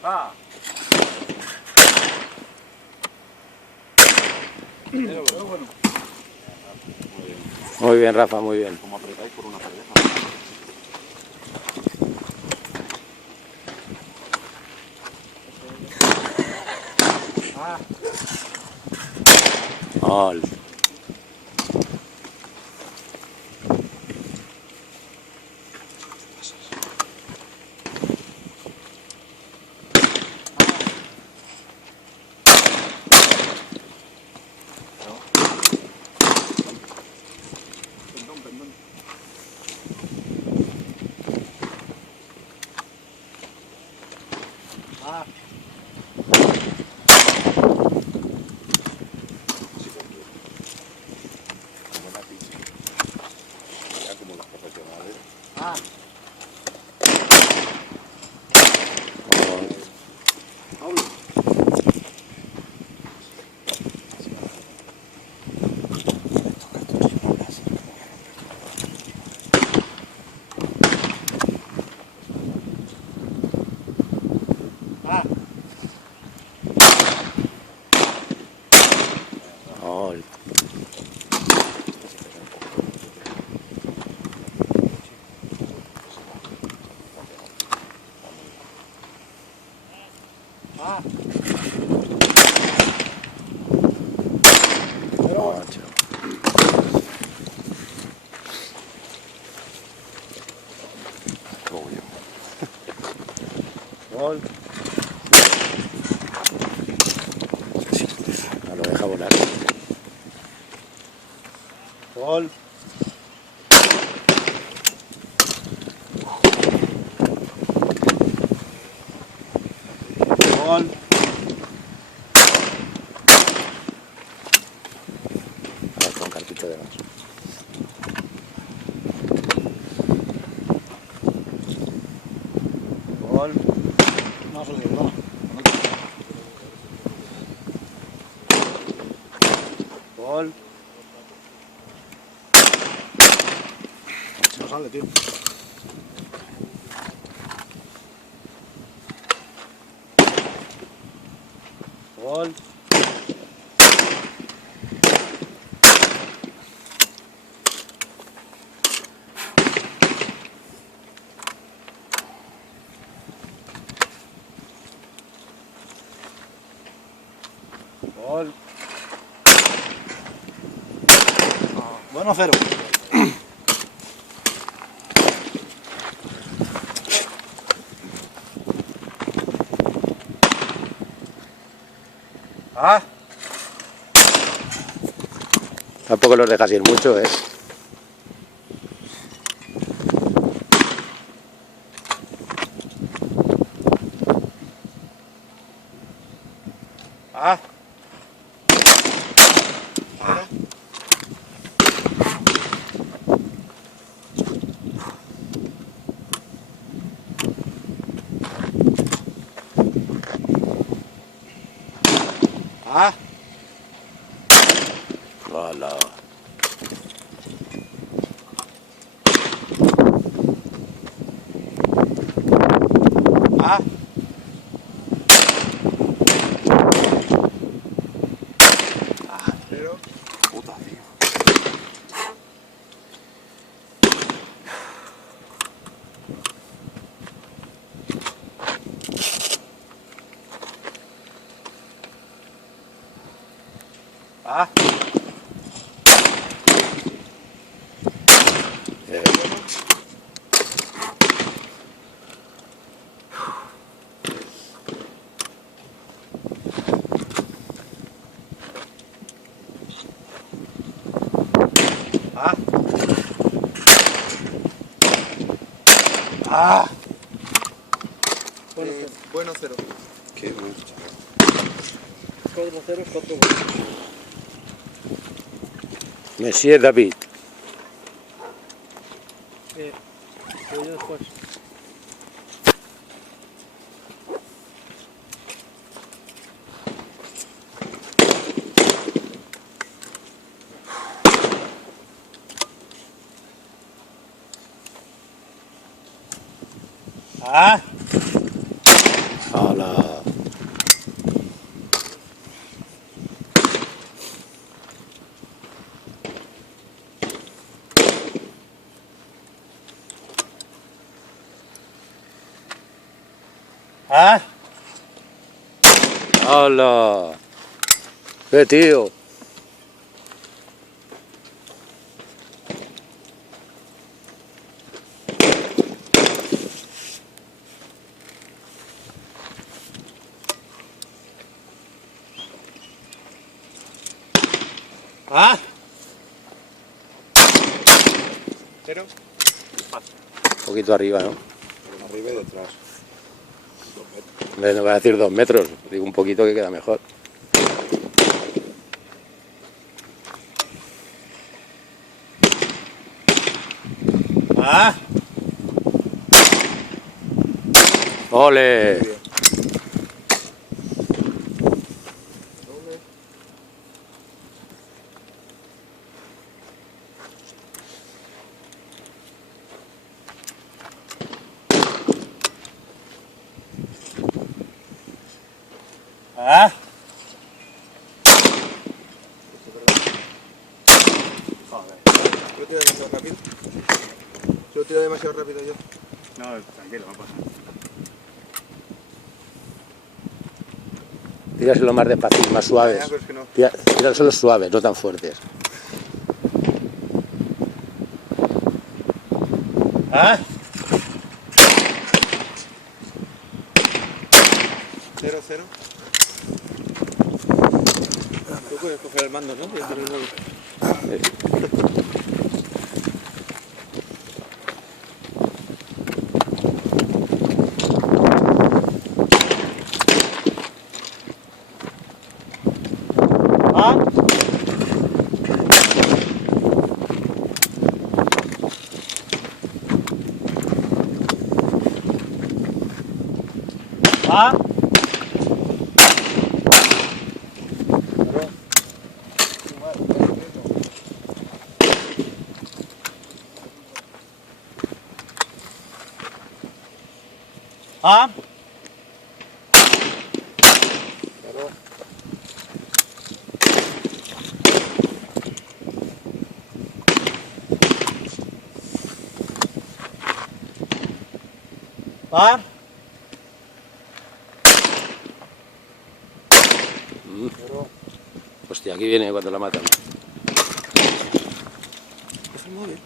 Ah. Pero bueno. Muy bien, Rafa, muy bien. Como apretáis por una pareja. Ah. Gol. Perdón. Ah. Ya como los profesionales. Ah. Pablo. Ah. Gol. Ah. Ocho. Gol. No lo deja volar. Gol. Gol. Ahora con carpito de más. Gol. No se lo digo, no. Gol. No sale, tío. Gol. Gol. Bueno, 0. Ah. Tampoco los dejas ir mucho, ¿eh? Ah. Ah. Hola. Ah. Pero. Puta, tío. Ah. Ah. Ah. Bueno, 0. Qué bueno. 4-0, 4 goles. Monsieur David. Voy yo después. Ah. ¡Hala! ¡Ah! ¡Hala! ¡Qué tío! ¡Ah! Cero. Un poquito arriba, ¿no? Arriba y detrás. No voy a decir 2 metros, digo un poquito que queda mejor. ¡Ah! ¡Ole! ¡Ah! Lo tiro demasiado rápido. Lo tiro demasiado rápido yo. No, tranquilo, no pasa nada. Tíraselo más despacio, más suaves. Ya, pero es que no. Tíraselo suaves, no tan fuertes. ¡Ah! Cero, cero. Tú puedes coger el mando, ¿no? Yo tiro el nuevo. ¡Ah! ¡Ah! ¡Ah! ¡Ah! Hostia, aquí viene cuando la matan. Coge el móvil.